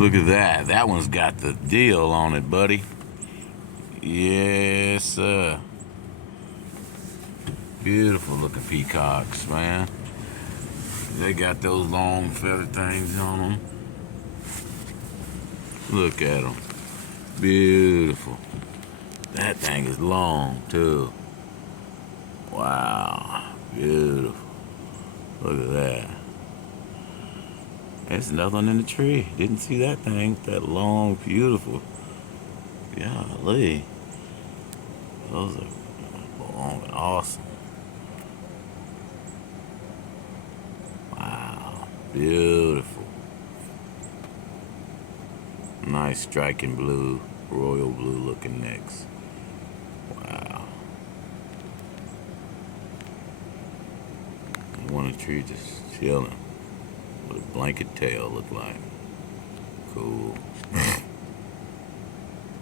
Look at that. That one's got the deal on it, buddy. Yes, sir. Beautiful looking peacocks, man. They got those long feather things on them. Look at them. Beautiful. That thing is long, too. Wow. Beautiful. Look at that. There's another one in the tree. Didn't see that thing. That long, beautiful. Golly. Those are long and awesome. Wow. Beautiful. Nice striking blue, royal blue looking necks. Wow. One in the tree just chilling. What a blanket tail look like. Cool.